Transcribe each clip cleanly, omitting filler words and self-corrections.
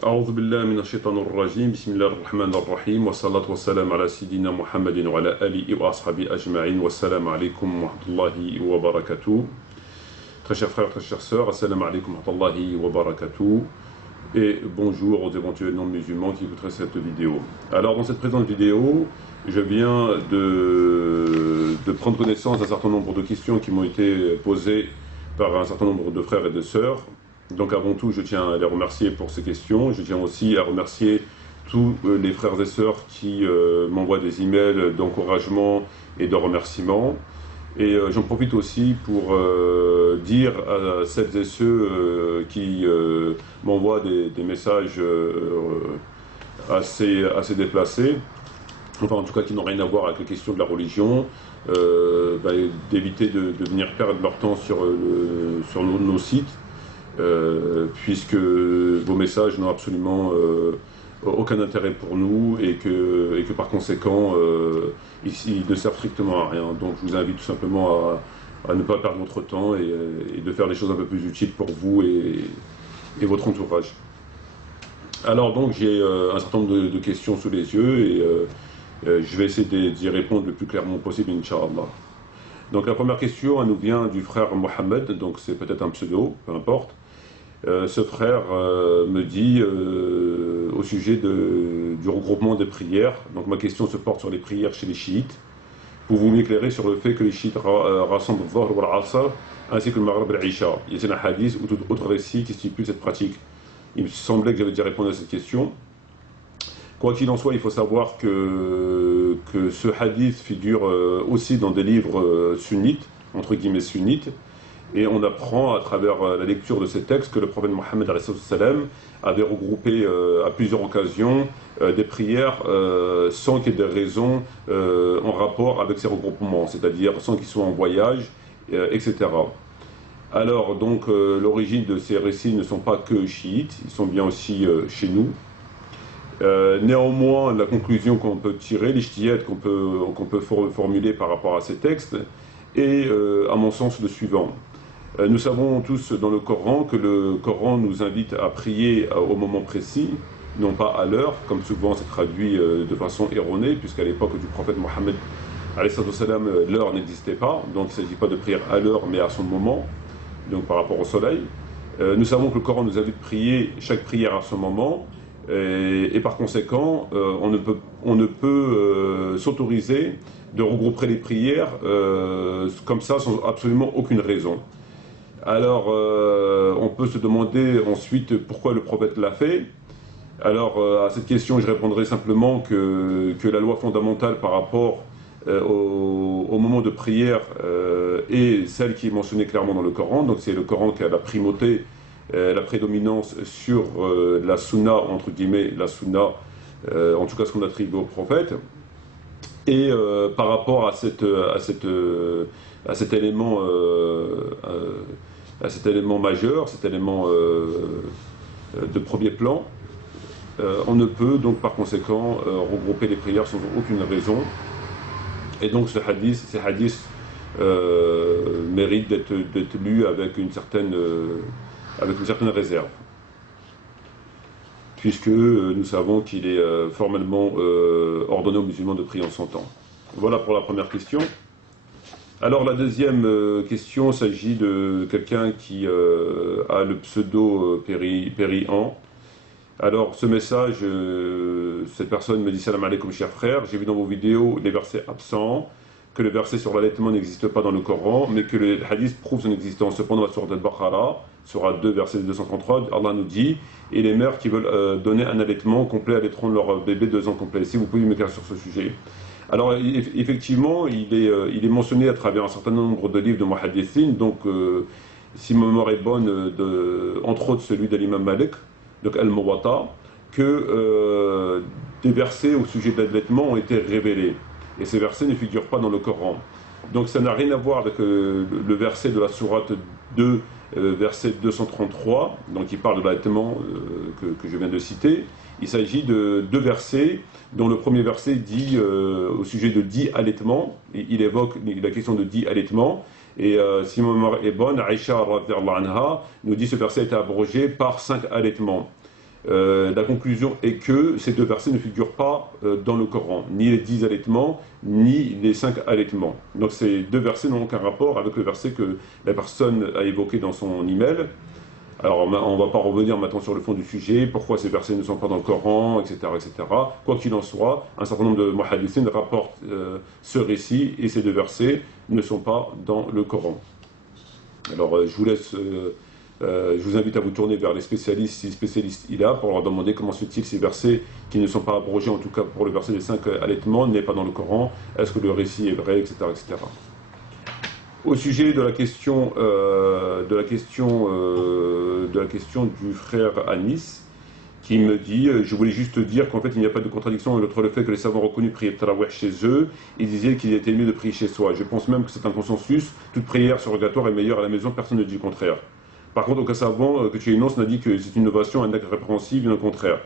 أعوذ بالله من الشيطان الرجيم بسم الله الرحمن الرحيم والصلاة والسلام على سيدنا محمد وعلى آله وأصحابه أجمعين والسلام عليكم ورحمة الله وبركاته. Très chers frères, très chères sœurs, assalamu alaikum wa rahmatullahi wa barakatuh et bonjour aux éventuels non-musulmans qui écouteraient cette vidéo. Alors dans cette présente vidéo, je viens de prendre connaissance d'un certain nombre de questions qui m'ont été posées par un certain nombre de frères et de sœurs. Donc avant tout, je tiens à les remercier pour ces questions. Je tiens aussi à remercier tous les frères et sœurs qui m'envoient des emails d'encouragement et de remerciements. Et j'en profite aussi pour dire à celles et ceux qui m'envoient des messages assez déplacés, enfin en tout cas qui n'ont rien à voir avec les questions de la religion, d'éviter de venir perdre leur temps sur nos sites. Puisque vos messages n'ont absolument aucun intérêt pour nous et que par conséquent ils ne servent strictement à rien. Donc je vous invite tout simplement à ne pas perdre votre temps et de faire des choses un peu plus utiles pour vous et votre entourage. Alors donc j'ai un certain nombre de questions sous les yeux et je vais essayer d'y répondre le plus clairement possible, Inch'Allah. Donc la première question, elle nous vient du frère Mohamed, donc c'est peut-être un pseudo, peu importe. Ce frère me dit au sujet du regroupement des prières, donc ma question se porte sur les prières chez les chiites. Pouvez-vous m'éclairer sur le fait que les chiites rassemblent le Dhuhr wal Asr ainsi que le Maghrib et l'Isha? Y a-t-il un hadith ou tout autre récit qui stipule cette pratique? Il me semblait que j'avais déjà répondu à cette question. Quoi qu'il en soit, il faut savoir que ce hadith figure aussi dans des livres sunnites, entre guillemets sunnites, et on apprend à travers la lecture de ces textes que le prophète Mohammed avait regroupé à plusieurs occasions des prières sans qu'il y ait des raisons en rapport avec ces regroupements, c'est-à-dire sans qu'ils soient en voyage, etc. Alors donc l'origine de ces récits ne sont pas que chiites, ils sont bien aussi chez nous. Néanmoins, la conclusion qu'on peut tirer, l'ijtihad qu'on peut formuler par rapport à ces textes est, à mon sens, le suivant. Nous savons tous dans le Coran que le Coran nous invite à prier au moment précis, non pas à l'heure, comme souvent c'est traduit de façon erronée, puisqu'à l'époque du prophète Mohammed, l'heure n'existait pas, donc il ne s'agit pas de prière à l'heure, mais à son moment, donc par rapport au soleil. Nous savons que le Coran nous invite à prier chaque prière à son moment, et par conséquent, on ne peut s'autoriser de regrouper les prières comme ça sans absolument aucune raison. Alors, on peut se demander ensuite pourquoi le prophète l'a fait. Alors, à cette question, je répondrai simplement que la loi fondamentale par rapport au moment de prière est celle qui est mentionnée clairement dans le Coran. Donc, c'est le Coran qui a la primauté, la prédominance sur la sunna, entre guillemets, la sunna, en tout cas ce qu'on attribue au prophète. Et par rapport à cet élément majeur, cet élément de premier plan, on ne peut donc par conséquent regrouper les prières sans aucune raison. Et donc ces hadiths méritent d'être lus avec une certaine réserve, puisque nous savons qu'il est formellement ordonné aux musulmans de prier en son temps. Voilà pour la première question. Alors la deuxième question s'agit de quelqu'un qui a le pseudo Péri-An. Alors ce message, cette personne me dit salam alaikum cher frère, j'ai vu dans vos vidéos les versets absents, que le verset sur l'allaitement n'existe pas dans le Coran, mais que le hadith prouve son existence. Cependant, la sourate Al-Baqarah, sourate 2, verset 233, Allah nous dit « Et les mères qui veulent donner un allaitement complet allaiteront leur bébé 2 ans complet ». Si vous pouvez m'éclairer sur ce sujet. Alors, effectivement, il est mentionné à travers un certain nombre de livres de muhaddithin, donc, si ma mémoire est bonne, entre autres celui de l'imam Malik, donc Al-Muwatta, que des versets au sujet de l'allaitement ont été révélés. Et ces versets ne figurent pas dans le Coran. Donc ça n'a rien à voir avec le verset de la sourate 2, verset 233, donc qui parle de l'allaitement que je viens de citer. Il s'agit de 2 versets, dont le premier verset dit au sujet de 10 allaitements, il évoque la question de 10 allaitements, et si ma mémoire est bonne, Aïcha radhiyallahu anha nous dit ce verset a été abrogé par 5 allaitements. La conclusion est que ces deux versets ne figurent pas dans le Coran, ni les 10 allaitements, ni les 5 allaitements. Donc ces deux versets n'ont aucun rapport avec le verset que la personne a évoqué dans son email. Alors on ne va pas revenir maintenant sur le fond du sujet, pourquoi ces versets ne sont pas dans le Coran, etc. etc. Quoi qu'il en soit, un certain nombre de muhaddithin rapportent ce récit et ces deux versets ne sont pas dans le Coran. Alors je vous laisse... je vous invite à vous tourner vers les spécialistes, si spécialistes il a, pour leur demander comment se fait-il ces versets qui ne sont pas abrogés, en tout cas pour le verset des 5 allaitements, n'est pas dans le Coran, est-ce que le récit est vrai, etc. etc. Au sujet de la question, du frère Anis, qui me dit, je voulais juste dire qu'en fait il n'y a pas de contradiction entre le fait que les savants reconnus priaient Tarawih chez eux, ils disaient qu'il était mieux de prier chez soi. Je pense même que c'est un consensus, toute prière surrogatoire est meilleure à la maison, personne ne dit le contraire. Par contre, aucun savant que tu énonces n'a dit que c'est une innovation, un acte répréhensible, bien au contraire.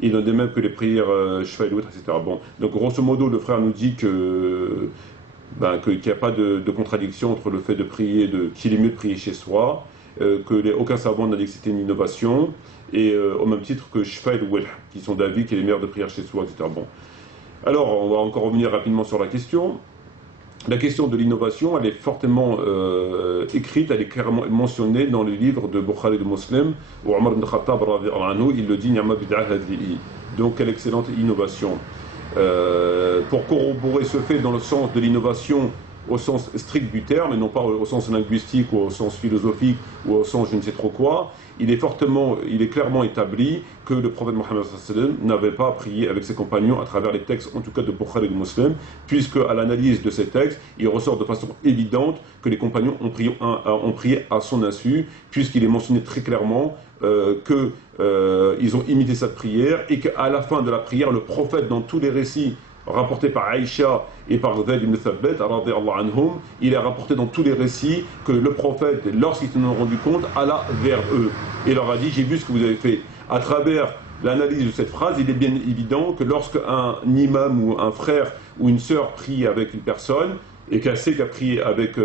Il en est même que les prières Shfa et l'autre, etc. Bon, donc grosso modo, le frère nous dit que qu'il n'y a pas de contradiction entre le fait de prier, qu'il est mieux de prier chez soi, aucun savant n'a dit que c'était une innovation, et au même titre que Shfa et l'autre, qui sont d'avis qu'il est meilleur de prier chez soi, etc. Bon. Alors, on va encore revenir rapidement sur la question. La question de l'innovation, elle est fortement écrite, elle est clairement mentionnée dans les livres de Bukhari et de Muslim, où Omar ibn Khattab, il le dit, donc quelle excellente innovation. Pour corroborer ce fait dans le sens de l'innovation au sens strict du terme, et non pas au sens linguistique ou au sens philosophique ou au sens je ne sais trop quoi, il est clairement établi que le prophète Mohammed n'avait pas prié avec ses compagnons à travers les textes, en tout cas de Bukhari et de Muslim, puisque à l'analyse de ces textes, il ressort de façon évidente que les compagnons ont prié à son insu, puisqu'il est mentionné très clairement qu'ils ont imité cette prière et qu'à la fin de la prière, le prophète, dans tous les récits rapporté par Aïcha et par Zayd ibn Thabit, il est rapporté dans tous les récits que le prophète, lorsqu'ils s'en ont rendu compte, alla vers eux et leur a dit: j'ai vu ce que vous avez fait. À travers l'analyse de cette phrase, il est bien évident que lorsqu'un imam ou un frère ou une sœur prie avec une personne et qu'elle sait qu'elle prie avec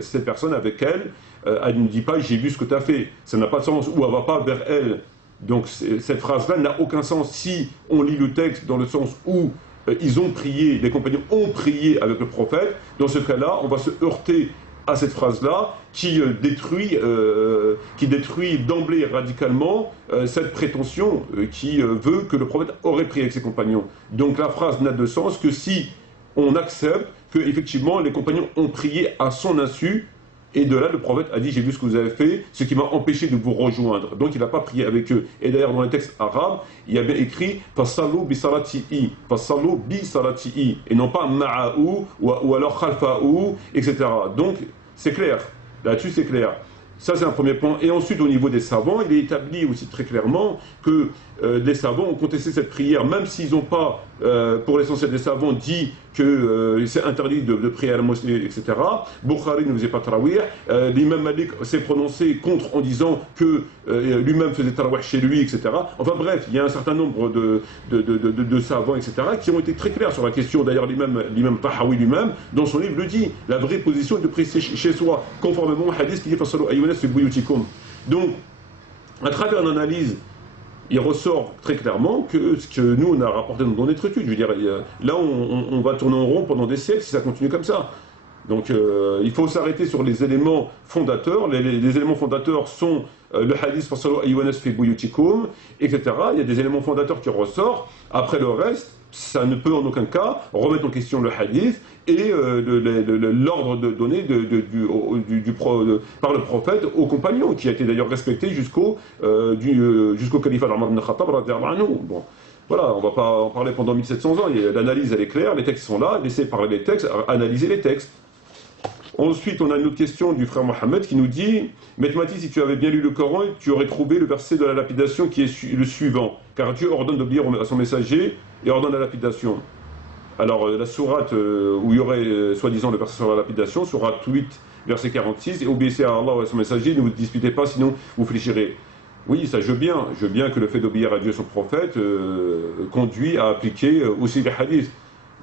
cette personne, avec elle, elle ne dit pas: j'ai vu ce que tu as fait. Ça n'a pas de sens, ou elle ne va pas vers elle. Donc cette phrase-là n'a aucun sens si on lit le texte dans le sens où ils ont prié, les compagnons ont prié avec le prophète. Dans ce cas-là, on va se heurter à cette phrase-là qui détruit d'emblée radicalement cette prétention qui veut que le prophète aurait prié avec ses compagnons. Donc la phrase n'a de sens que si on accepte que effectivement les compagnons ont prié à son insu. Et de là, le prophète a dit: j'ai vu ce que vous avez fait, ce qui m'a empêché de vous rejoindre. Donc il n'a pas prié avec eux. Et d'ailleurs, dans les textes arabes, il y a bien écrit Fassalou bi salati'i, Fassalou bi salati'i, et non pas ma'aou ou alors khalfa'ou, etc. Donc c'est clair. Là-dessus, c'est clair. Ça, c'est un premier point. Et ensuite, au niveau des savants, il est établi aussi très clairement que des savants ont contesté cette prière, même s'ils n'ont pas, pour l'essentiel des savants, dit que c'est interdit de prier à la mosquée, etc. Bukhari ne faisait pas tarawih. L'imam Malik s'est prononcé contre en disant que lui-même faisait tarawih chez lui, etc. Enfin bref, il y a un certain nombre de savants, etc., qui ont été très clairs sur la question. D'ailleurs, l'imam Tahawi lui-même, dans son livre, le dit: la vraie position est de prier chez soi, conformément au hadith qui dit Fassalu ayyunas fi buyutikum. Donc, à travers l'analyse, il ressort très clairement que ce que nous on a rapporté dans notre étude, je veux dire, là on va tourner en rond pendant des siècles si ça continue comme ça. Donc il faut s'arrêter sur les éléments fondateurs. Les éléments fondateurs sont le hadith Fassalu ayyunas fi buyutikum, etc. Il y a des éléments fondateurs qui ressortent. Après le reste, ça ne peut en aucun cas remettre en question le hadith et l'ordre donné par le prophète aux compagnons, qui a été d'ailleurs respecté jusqu'au califat d'Omar ibn Khattab. Bon, voilà, on ne va pas en parler pendant 1700 ans. L'analyse, elle est claire, les textes sont là, laissez parler les textes, analysez les textes. Ensuite, on a une autre question du frère Mohamed qui nous dit: Metmati, si tu avais bien lu le Coran, tu aurais trouvé le verset de la lapidation qui est le suivant. Car Dieu ordonne d'obéir à son messager et ordonne la lapidation. Alors, la sourate où il y aurait soi-disant le verset sur la lapidation, sourate 8, verset 46, et obéissez à Allah et à son messager, ne vous disputez pas, sinon vous fléchirez. Oui, ça je veux bien que le fait d'obéir à Dieu et son prophète conduit à appliquer aussi les hadiths.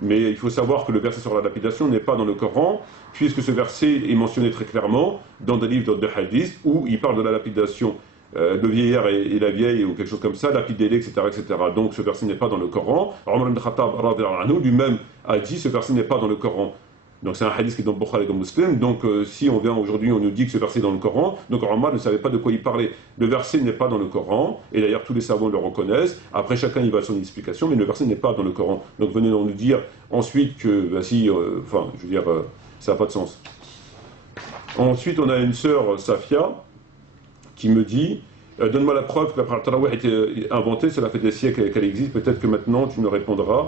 Mais il faut savoir que le verset sur la lapidation n'est pas dans le Coran, puisque ce verset est mentionné très clairement dans des livres de hadith où il parle de la lapidation le vieillard et la vieille ou quelque chose comme ça, lapidez-les, etc., etc. Donc ce verset n'est pas dans le Coran. Omar ibn Khattab lui-même a dit ce verset n'est pas dans le Coran. Donc c'est un hadith qui est dans Bukhari et dans Muslim. Donc si on vient aujourd'hui, on nous dit que ce verset est dans le Coran, donc Omar ne savait pas de quoi il parlait. Le verset n'est pas dans le Coran, et d'ailleurs tous les savants le reconnaissent. Après chacun il va à son explication, mais le verset n'est pas dans le Coran. Donc venez nous dire ensuite que, bah, si, enfin, je veux dire, ça n'a pas de sens. Ensuite on a une sœur, Safia, qui me dit donne-moi la preuve que la Tarawih a été inventée, cela fait des siècles qu'elle existe, peut-être que maintenant tu me répondras.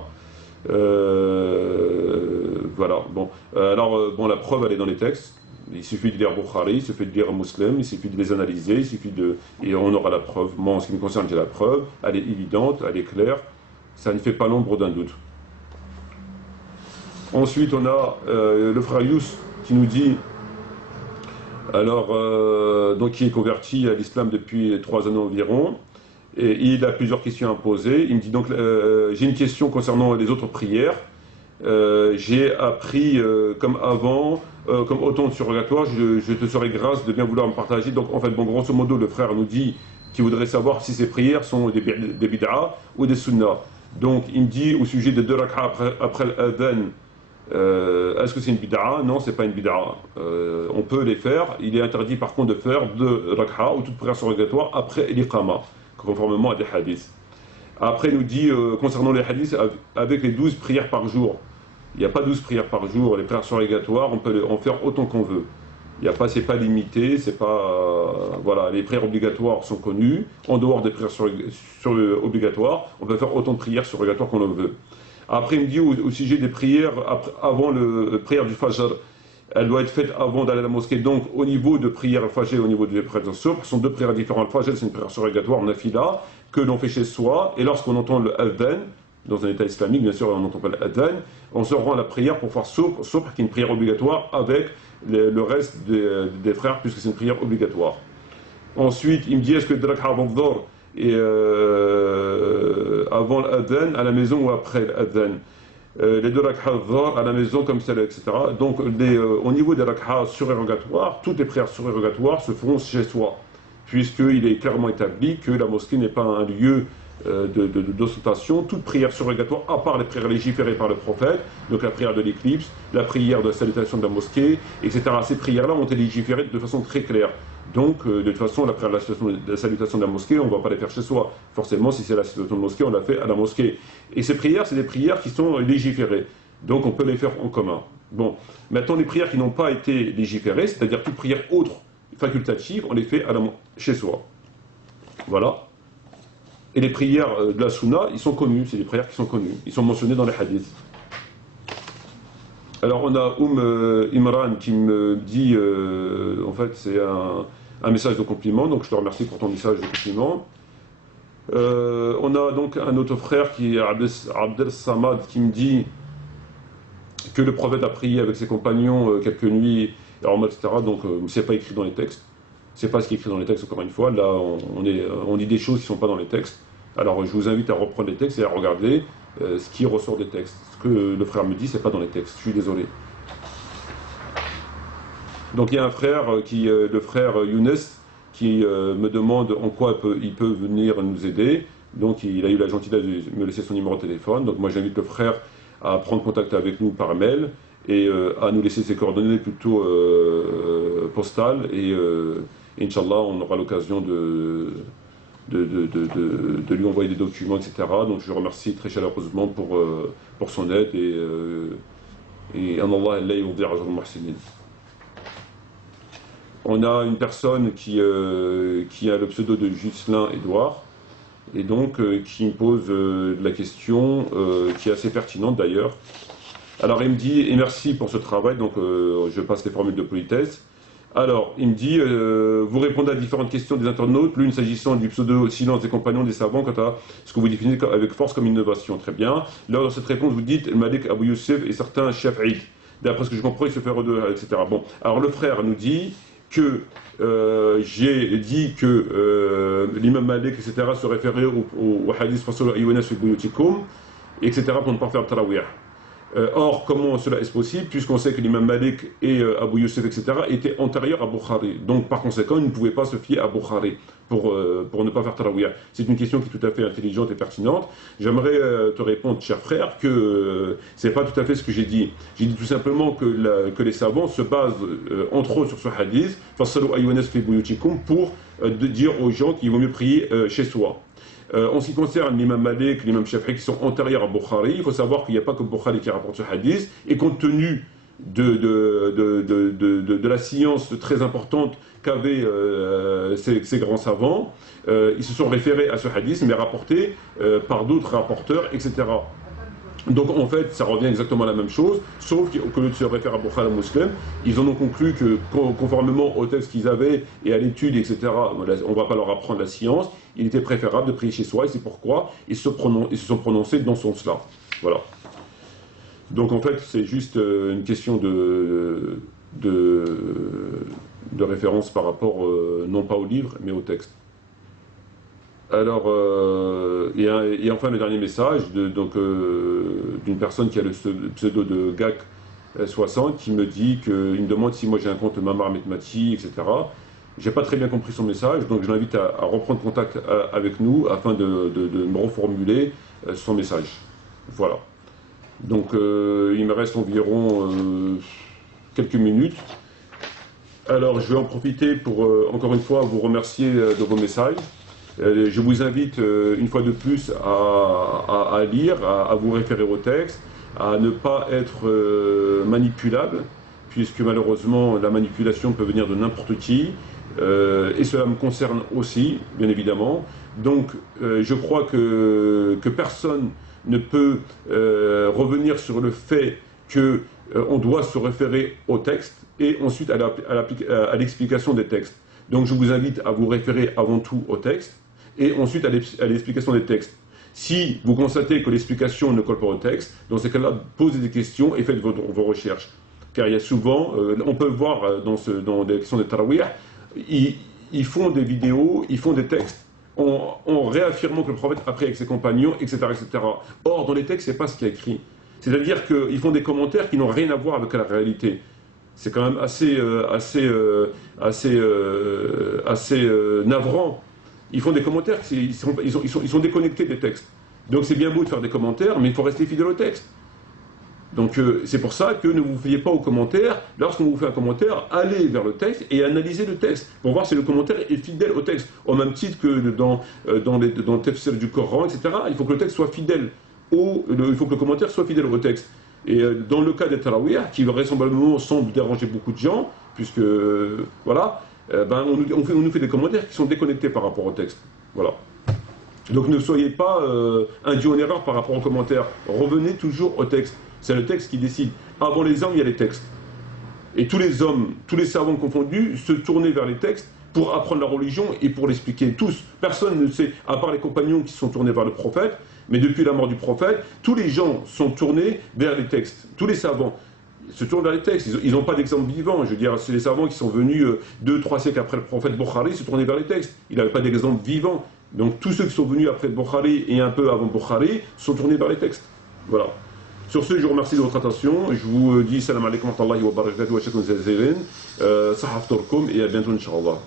Voilà, bon. Bon, la preuve, elle est dans les textes. Il suffit de lire Bukhari, il suffit de lire Muslim, il suffit de les analyser, il suffit de... Et on aura la preuve. Moi, en ce qui me concerne, j'ai la preuve. Elle est évidente, elle est claire. Ça ne fait pas l'ombre d'un doute. Ensuite, on a le frère Yous qui nous dit... Alors, donc, qui est converti à l'islam depuis 3 années environ. Et il a plusieurs questions à poser. Il me dit donc, j'ai une question concernant les autres prières. J'ai appris comme avant, comme autant de surrogatoire, je te serai grâce de bien vouloir me partager. Donc en fait, bon, grosso modo, le frère nous dit qu'il voudrait savoir si ces prières sont des bid'a ou des sunnah. Donc il me dit au sujet des 2 rak'a après l'adhan, est-ce que c'est une bid'a? Non, c'est pas une bid'a. On peut les faire. Il est interdit par contre de faire 2 rak'a ou toute prière surrogatoire après l'iqama, conformément à des hadiths. Après, il nous dit, concernant les hadiths, avec les 12 prières par jour, il n'y a pas 12 prières par jour, les prières surrogatoires, on peut en faire autant qu'on veut. Il y a pas, c'est pas limité, c'est pas... voilà, les prières obligatoires sont connues, en dehors des prières obligatoires, on peut faire autant de prières surrogatoires qu'on le veut. Après, il me dit au sujet des prières, avant le prière du Fajr, elle doit être faite avant d'aller à la mosquée. Donc, au niveau de prière al-Fajr, au niveau des prières al-Subh, ce sont 2 prières différentes. Al-Fajr, c'est une prière surrogatoire, nafila, que l'on fait chez soi. Et lorsqu'on entend le adhan, dans un état islamique, bien sûr, on n'entend pas le adhan, on se rend à la prière pour faire Subh, qui est une prière obligatoire, avec le reste des frères, puisque c'est une prière obligatoire. Ensuite, il me dit, est-ce que Drak Havador est avant l'adhan, à la maison ou après l'adhan? Les 2 rak'ahs à la maison comme celle, etc. Donc au niveau des rak'ahs surérogatoires, toutes les prières surérogatoires se feront chez soi, puisqu'il est clairement établi que la mosquée n'est pas un lieu d'ostentation. Toute prière surrogatoire, à part les prières légiférées par le prophète, donc la prière de l'éclipse, la prière de salutation de la mosquée, etc. Ces prières-là ont été légiférées de façon très claire. Donc, de toute façon, la prière de la salutation de la mosquée, on ne va pas les faire chez soi. Forcément, si c'est la salutation de la mosquée, on la fait à la mosquée. Et ces prières, c'est des prières qui sont légiférées. Donc, on peut les faire en commun. Bon, maintenant, les prières qui n'ont pas été légiférées, c'est-à-dire toute prière autre, facultative, on les fait chez soi. Voilà. Et les prières de la sunna, ils sont connus, c'est des prières qui sont connues. Ils sont mentionnés dans les hadiths. Alors on a Imran qui me dit, en fait c'est un message de compliment, donc je te remercie pour ton message de compliment. On a donc un autre frère qui est Abdel Samad qui me dit que le prophète a prié avec ses compagnons quelques nuits, etc. Donc c'est pas écrit dans les textes. C'est pas ce qui est écrit dans les textes, encore une fois. Là, on dit des choses qui ne sont pas dans les textes. Alors, je vous invite à reprendre les textes et à regarder ce qui ressort des textes. Ce que le frère me dit, c'est pas dans les textes. Je suis désolé. Donc, il y a un frère, le frère Younes, qui me demande en quoi il peut venir nous aider. Donc, il a eu la gentillesse de me laisser son numéro de téléphone. Donc, moi, j'invite le frère à prendre contact avec nous par mail et à nous laisser ses coordonnées plutôt postales. Et Inch'Allah, on aura l'occasion de lui envoyer des documents, etc. Donc je le remercie très chaleureusement pour son aide et en Allah, Allah yudhi ajr al-muhsinin. On a une personne qui a le pseudo de Ghislain Edouard et donc qui me pose la question qui est assez pertinente d'ailleurs. Alors il me dit, et merci pour ce travail, donc je passe les formules de politesse. Alors, il me dit, vous répondez à différentes questions des internautes, l'une s'agissant du pseudo-silence des compagnons des savants quant à ce que vous définissez avec force comme innovation. Très bien. Lors de cette réponse, vous dites Malik Abu Youssef et certains Shafi'id. D'après ce que je comprends, ils se font deux, etc. Bon, alors le frère nous dit que j'ai dit que l'imam Malik, etc., se référait au hadith Fasulu Ayyunas fi buyutikum, etc., pour ne pas faire tarawih. Or, comment cela est possible, puisqu'on sait que l'imam Malik et Abu Youssef, etc., étaient antérieurs à Bukhari. Donc, par conséquent, ils ne pouvaient pas se fier à Bukhari pour ne pas faire Tarawih. C'est une question qui est tout à fait intelligente et pertinente. J'aimerais te répondre, cher frère, que c'est pas tout à fait ce que j'ai dit. J'ai dit tout simplement que les savants se basent, entre autres, sur ce hadith, pour dire aux gens qu'il vaut mieux prier chez soi. En ce qui concerne l'imam Malik, l'imam Shafi'i qui sont antérieurs à Bukhari, il faut savoir qu'il n'y a pas que Bukhari qui rapporte ce hadith, et compte tenu de la science très importante qu'avaient ces grands savants, ils se sont référés à ce hadith, mais rapporté par d'autres rapporteurs, etc. Donc en fait, ça revient exactement à la même chose, sauf qu'au lieu de se référer à Bukhari et Muslim, ils en ont conclu que conformément au texte qu'ils avaient et à l'étude, etc., on ne va pas leur apprendre la science, il était préférable de prier chez soi, et c'est pourquoi ils se sont prononcés dans ce sens-là. Voilà. Donc en fait, c'est juste une question de référence par rapport, non pas au livre, mais au texte. Alors, et enfin le dernier message d'une personne qui a le pseudo de GAC60 qui me dit qu'il me demande si moi j'ai un compte Mamar Metmati, etc. J'ai pas très bien compris son message, donc je l'invite à reprendre contact avec nous afin de me reformuler son message. Voilà. Donc il me reste environ quelques minutes. Alors je vais en profiter pour encore une fois vous remercier de vos messages. Je vous invite une fois de plus à lire, à vous référer au texte, à ne pas être manipulable, puisque malheureusement la manipulation peut venir de n'importe qui, et cela me concerne aussi, bien évidemment. Donc je crois que personne ne peut revenir sur le fait qu'on doit se référer au texte et ensuite à l'explication des textes. Donc je vous invite à vous référer avant tout au texte et ensuite à l'explication des textes. Si vous constatez que l'explication ne colle pas au texte, dans ces cas-là, posez des questions et faites vos recherches. Car il y a souvent, on peut voir dans des questions de Tarawih, ils font des vidéos, ils font des textes en réaffirmant que le prophète a prié avec ses compagnons, etc., etc. Or, dans les textes, ce n'est pas ce qui est écrit. C'est-à-dire qu'ils font des commentaires qui n'ont rien à voir avec la réalité. C'est quand même assez navrant. Ils font des commentaires, ils sont déconnectés des textes. Donc c'est bien beau de faire des commentaires, mais il faut rester fidèle au texte. Donc c'est pour ça que ne vous fiez pas aux commentaires. Lorsqu'on vous fait un commentaire, allez vers le texte et analysez le texte pour voir si le commentaire est fidèle au texte. Au même titre que dans le tafsir du Coran, etc. Il faut que le texte soit fidèle il faut que le commentaire soit fidèle au texte. Et dans le cas des Tarawih, qui vraisemblablement semble déranger beaucoup de gens, puisque voilà, on nous fait des commentaires qui sont déconnectés par rapport au texte. Voilà. Donc ne soyez pas induits en erreur par rapport aux commentaires. Revenez toujours au texte. C'est le texte qui décide. Avant les hommes, il y a les textes. Et tous les hommes, tous les savants confondus, se tournaient vers les textes pour apprendre la religion et pour l'expliquer. Tous. Personne ne sait, à part les compagnons qui se sont tournés vers le prophète, mais depuis la mort du prophète, tous les gens sont tournés vers les textes. Tous les savants se tournent vers les textes. Ils n'ont pas d'exemple vivant. Je veux dire, c'est les savants qui sont venus 2-3 siècles après le prophète Bukhari se tournaient vers les textes. Il n'avait pas d'exemple vivant. Donc tous ceux qui sont venus après Bukhari et un peu avant Bukhari sont tournés vers les textes. Voilà. Sur ce, je vous remercie de votre attention. Je vous dis salam alaikum wa rahmatullahi wa barakatuh wa shukran jazilan. Sahafturkum et à bientôt, Inch'Allah.